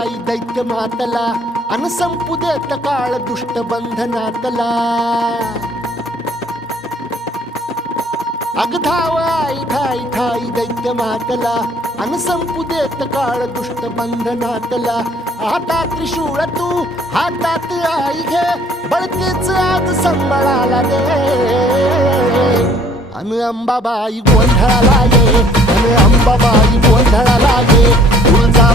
आई दैत्य मातला अन संपू देत काळ दुष्ट बंधनातला अग धाव आई ठाई ठाई दैत्य मातला अन संपू देत काळ दुष्ट बंधनातला हातात त्रिशूळ तू हातात आई घे बळतेच आज संबळाला दे अन अंबाबाई गोंधळाला ये अन अंबाबाई गोंधळाला ये तुळजा